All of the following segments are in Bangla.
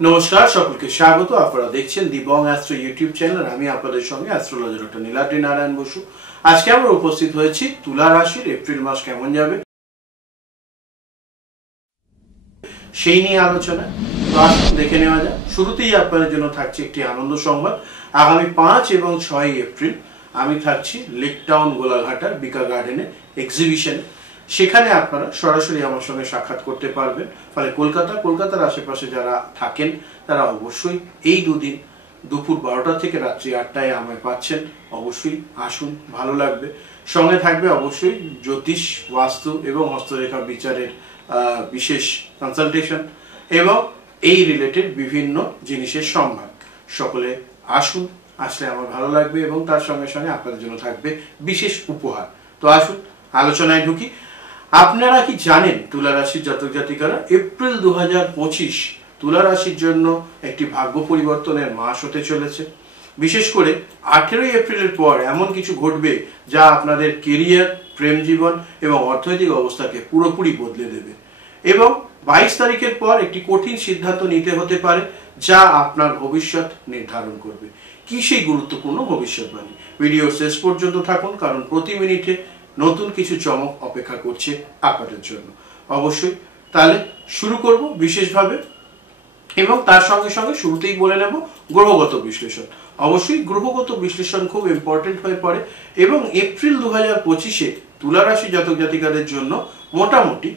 নমস্কার সকলকে স্বাগত। আপনারা দেখছেন দি বং অ্যাস্ট্রো ইউটিউব চ্যানেল। আমি আপনাদের সঙ্গে অ্যাস্ট্রোলজি ডক্টর নীলাদ্রি নারায়ণ বসু। আজকে আমরা উপস্থিত হয়েছি তুলা রাশির এপ্রিল মাস কেমন যাবে সেই নিয়ে আলোচনা। তো আসুন দেখে নেওয়া যাক। শুরুতেই আপনাদের জন্য থাকছে একটি আনন্দ সংবাদ। আগামী 5 এবং 6 এপ্রিল আমি থাকছি লেক টাউন গোলাঘাটার বিকা গার্ডেনে এক্সিবিশনে। সেখানে আপনারা সরাসরি আমার সঙ্গে সাক্ষাৎ করতে পারবেন। ফলে কলকাতার আশেপাশে যারা থাকেন তারা অবশ্যই এই দুদিন দুপুর 12টা থেকে রাত্রি 8টায় আমায় পাচ্ছেন। অবশ্যই আসুন, ভালো লাগবে। সঙ্গে থাকবে অবশ্যই জ্যোতিষ, বাস্তু এবং হস্তরেখা বিচারের বিশেষ কনসালটেশন এবং এই রিলেটেড বিভিন্ন জিনিসের সম্ভার। সকলে আসুন, আসলে আমার ভালো লাগবে এবং তার সঙ্গে সঙ্গে আপনাদের জন্য থাকবে বিশেষ উপহার। তো আসুন আলোচনায় ঢুকি। আপনারা কি জানেন তুলা রাশির জাতক জাতিকারা এপ্রিল 2025 তুলা রাশির জন্য একটি ভাগ্য পরিবর্তনের মাস হতে চলেছে। বিশেষ করে 18 এপ্রিলের পর এমন কিছু ঘটবে যা আপনাদের কেরিয়ার, প্রেম জীবন এবং অর্থনৈতিক অবস্থাকে পুরোপুরি বদলে দেবে। এবং 22 তারিখের পর একটি কঠিন সিদ্ধান্ত নিতে হতে পারে যা আপনার ভবিষ্যৎ নির্ধারণ করবে। কি সেই গুরুত্বপূর্ণ ভবিষ্যৎবাণী? ভিডিও শেষ পর্যন্ত থাকুন, কারণ প্রতি মিনিটে নতুন কিছু চমক অপেক্ষা করছে আপনাদের জন্য। অবশ্যই তাহলে শুরু করব বিশেষভাবে, এবং তার সঙ্গে সঙ্গে শুরুতেই বলে নেব গ্রহগত বিশ্লেষণ। অবশ্যই গ্রহগত বিশ্লেষণ খুব ইম্পর্টেন্ট হয়ে পড়ে এবং এপ্রিল 2025-এ তুলা রাশি জাতক জাতিকাদের জন্য মোটামুটি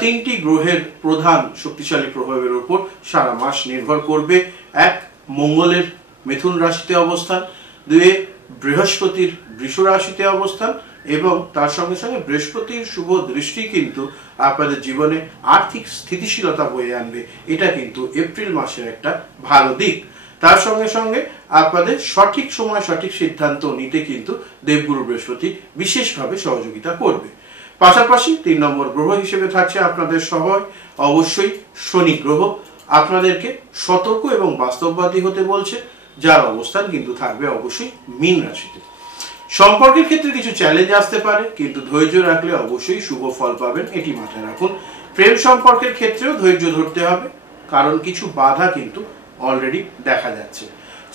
3টি গ্রহের প্রধান শক্তিশালী প্রভাবের উপর সারা মাস নির্ভর করবে। 1, মঙ্গলের মিথুন রাশিতে অবস্থান। 2, বৃহস্পতির বৃষ রাশিতে অবস্থান এবং তার সঙ্গে সঙ্গে বৃহস্পতির শুভ দৃষ্টি কিন্তু আপনাদের জীবনে আর্থিক স্থিতিশীলতা বয়ে আনবে। এটা কিন্তু এপ্রিল মাসের একটা ভালো দিক। তার সঙ্গে সঙ্গে আপনাদের সঠিক সময় সঠিক সিদ্ধান্ত নিতে কিন্তু দেবগুরু বৃহস্পতি বিশেষভাবে সহযোগিতা করবে। পাশাপাশি 3 নম্বর গ্রহ হিসেবে থাকছে আপনাদের সহায় অবশ্যই শনি গ্রহ। আপনাদেরকে সতর্ক এবং বাস্তববাদী হতে বলছে, যার অবস্থান কিন্তু থাকবে অবশ্যই মীন রাশিতে। সম্পর্কের ক্ষেত্রে কিছু চ্যালেঞ্জ আসতে পারে, কিন্তু ধৈর্য রাখলে অবশ্যই শুভ ফল পাবেন, এটি মাথায় রাখুন। প্রেম সম্পর্কের ক্ষেত্রেও ধৈর্য ধরতে হবে, কারণ কিছু বাধা কিন্তু অলরেডি দেখা যাচ্ছে।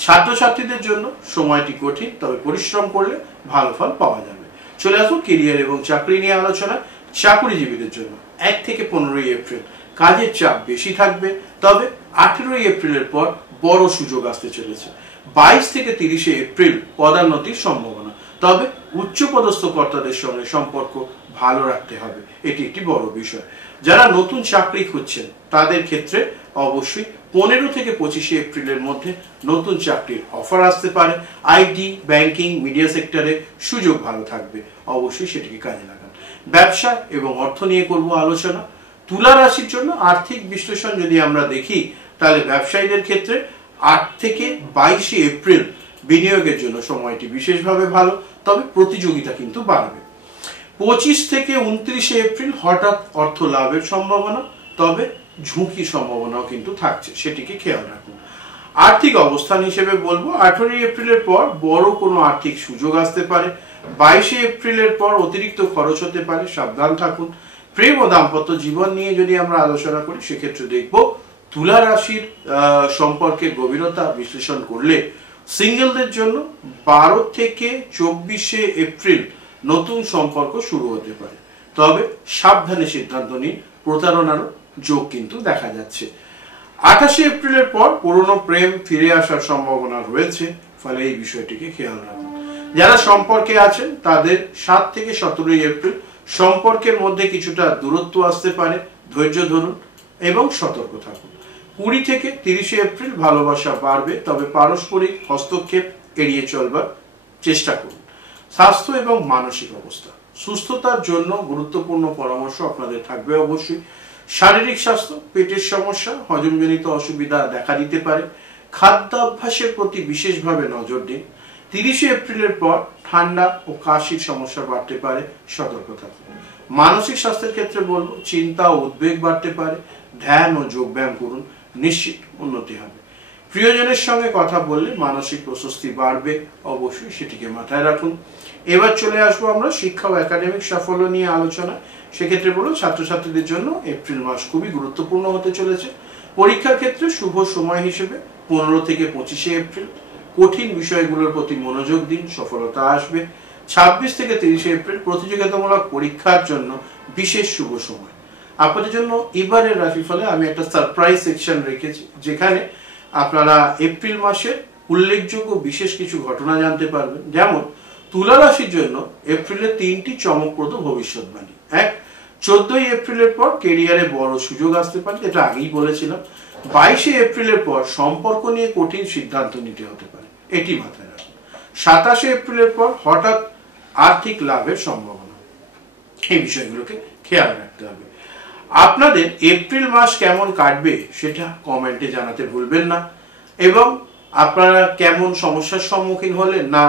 ছাত্রছাত্রীদের জন্য সময়টি কঠিন, তবে পরিশ্রম করলে ভালো ফল পাওয়া যাবে। চলে আসুন কেরিয়ার এবং চাকরি নিয়ে আলোচনা। চাকরিজীবীদের জন্য 1 থেকে 15 এপ্রিল কাজের চাপ বেশি থাকবে, তবে 18 এপ্রিলের পর বড় সুযোগ আসতে চলেছে। 22 থেকে 30 এপ্রিল পদোন্নতির সম্ভাবনা, তবে উচ্চপদস্থ কর্তাদের সঙ্গে সম্পর্ক ভালো রাখতে হবে, এটি একটি বড় বিষয়। যারা নতুন চাকরি খুঁজছেন তাদের ক্ষেত্রে অবশ্যই 15 থেকে 25 এপ্রিলের মধ্যে নতুন চাকরির অফার আসতে পারে। আইটি, ব্যাংকিং, মিডিয়া সেক্টরে সুযোগ ভালো থাকবে, অবশ্যই সেটিকে কাজে লাগান। ব্যবসা এবং অর্থ নিয়ে করব আলোচনা। তুলা রাশির জন্য আর্থিক বিশ্লেষণ যদি আমরা দেখি, তাহলে ব্যবসায়ীদের ক্ষেত্রে 8 থেকে 22 এপ্রিল বিনিয়োগের জন্য সময়টি বিশেষভাবে ভালো, তবে প্রতিযোগিতা কিন্তু বাড়বে। 25 থেকে 29 এপ্রিল হঠাৎ অর্থ লাভের সম্ভাবনা, তবে ঝুঁকি সম্ভাবনাও কিন্তু থাকছে, সেটিকে খেয়াল রাখুন। আর্থিক অবস্থান হিসেবে বলবো 18 এপ্রিলের পর বড় কোনো আর্থিক সুযোগ আসতে পারে। 22 এপ্রিলের পর অতিরিক্ত খরচ হতে পারে, সাবধান থাকুন। প্রেম ও দাম্পত্য জীবন নিয়ে যদি আমরা আলোচনা করি, সেক্ষেত্রে দেখব তুলা রাশির সম্পর্কের গভীরতা বিশ্লেষণ করলে সিঙ্গেলদের জন্য 12 থেকে 24 এপ্রিল নতুন সম্পর্ক শুরু হতে পারে, তবে সাবধানে সিদ্ধান্ত নিন, প্রতারণারও যোগ কিন্তু দেখা যাচ্ছে। 28 এপ্রিলের পর পুরনো প্রেম ফিরে আসার সম্ভাবনা রয়েছে, ফলে এই বিষয়টিকে খেয়াল রাখুন। যারা সম্পর্কে আছেন তাদের 7 থেকে 17 এপ্রিল সম্পর্কের মধ্যে কিছুটা দূরত্ব আসতে পারে, ধৈর্য ধরুন এবং সতর্ক থাকুন। 20 থেকে 30 এপ্রিল ভালোবাসা বাড়বে, তবে পারস্পরিক হস্তক্ষেপ এড়িয়ে চলবার চেষ্টা করুন। স্বাস্থ্য এবং মানসিক অবস্থা, সুস্থতার জন্য গুরুত্বপূর্ণ পরামর্শ আপনাদের থাকবে অবশ্যই। শারীরিক স্বাস্থ্য, পেটের সমস্যা, হজমজনিত অসুবিধা দেখা দিতে পারে। খাদ্যাভ্যাসের প্রতি বিশেষভাবে নজর দিন। 30 এপ্রিলের পর ঠান্ডা ও কাশির সমস্যা বাড়তে পারে, সতর্ক থাকুন। মানসিক স্বাস্থ্যের ক্ষেত্রে বলবো চিন্তা ও উদ্বেগ বাড়তে পারে, ধ্যান ও যোগব্যায়াম করুন, নিশ্চিত উন্নতি হবে। প্রিয়জনের সঙ্গে কথা বললে মানসিক প্রশস্তি বাড়বে, অবশ্যই সেটিকে মাথায় রাখুন। এবার চলে আসবো আমরা শিক্ষা ও একাডেমিক সাফল্য নিয়ে আলোচনা। সেক্ষেত্রে বলবো ছাত্রছাত্রীদের জন্য এপ্রিল মাস খুবই গুরুত্বপূর্ণ হতে চলেছে। পরীক্ষার ক্ষেত্রে শুভ সময় হিসেবে 15 থেকে 25 এপ্রিল। কঠিন বিষয়গুলোর প্রতি মনোযোগ দিন, সফলতা আসবে। 26 থেকে 30 এপ্রিল প্রতিযোগিতামূলক পরীক্ষার জন্য বিশেষ শুভ সময়। আপনাদের জন্য এবারের রাশিফলে আমি একটা সারপ্রাইজ সেকশন রেখেছি, যেখানে আপনারা এপ্রিল মাসের উল্লেখযোগ্য বিশেষ কিছু ঘটনা জানতে পারবেন। যেমন তুলা রাশির জন্য এপ্রিলে 3টি চমকপ্রদ ভবিষ্যৎবাণী। 14 এপ্রিলের পর কেরিয়ারে বড় সুযোগ আসতে পারে, এটা আগেই বলেছিলাম। 22 এপ্রিলের পর সম্পর্ক নিয়ে কঠিন সিদ্ধান্ত নিতে হতে পারে, এটি মাথায় রাখুন। 27 এপ্রিলের পর হঠাৎ আর্থিক লাভের সম্ভাবনা, এই বিষয়গুলোকে খেয়াল রাখতে হবে। আপনাদের এপ্রিল মাস কেমন কাটবে সেটা কমেন্টে জানাতে ভুলবেন না, এবং আপনারা কেমন সমস্যার সম্মুখীন হলেন, না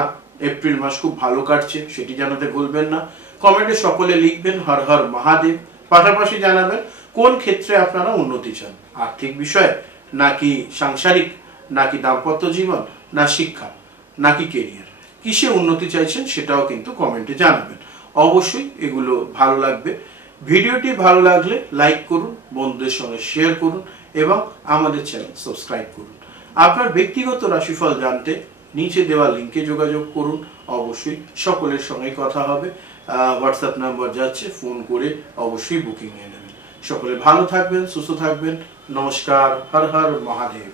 এপ্রিল মাস খুব ভালো কাটছে সেটি জানাতে ভুলবেন না। কমেন্টে সকলে লিখবেন হর হর মহাদেব। পাশাপাশি জানাবেন কোন ক্ষেত্রে আপনারা উন্নতি চান, আর্থিক বিষয়ে, নাকি সাংসারিক, নাকি দাম্পত্য জীবন, না শিক্ষা, নাকি কেরিয়ার, কিসে উন্নতি চাইছেন সেটাও কিন্তু কমেন্টে জানাবেন। অবশ্যই এগুলো ভালো লাগবে। ভিডিওটি ভালো লাগলে লাইক করুন, বন্ধুদের সঙ্গে শেয়ার করুন এবং আমাদের চ্যানেল সাবস্ক্রাইব করুন। আপনার ব্যক্তিগত রাশিফল জানতে নিচে দেওয়া লিঙ্কে যোগাযোগ করুন। অবশ্যই সকলের সঙ্গে কথা হবে, হোয়াটসঅ্যাপ নাম্বার যাচ্ছে, ফোন করে অবশ্যই বুকিং নিয়ে নেবেন। সকলে ভালো থাকবেন, সুস্থ থাকবেন। নমস্কার, হর হর মহাদেব।